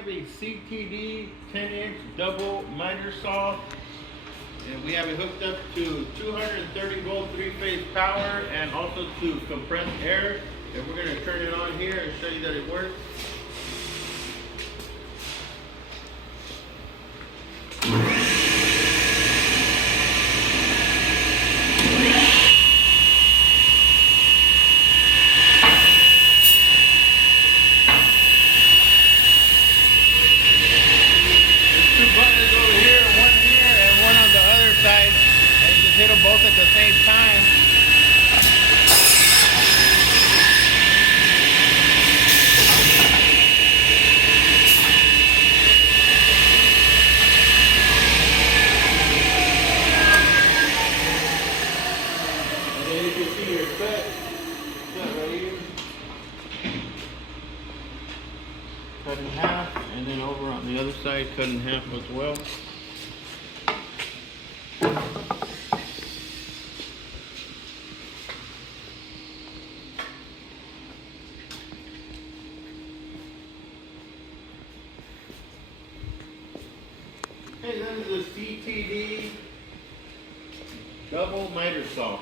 have a CTD 10-inch double miter saw, and we have it hooked up to 230 volt 3-phase power and also to compressed air. And we're going to turn it on here and show you that it works. Hit them both at the same time. And then you can see your cut right here. Cut in half, and then over on the other side, cut in half as well. Hey, this is a CTD double miter saw.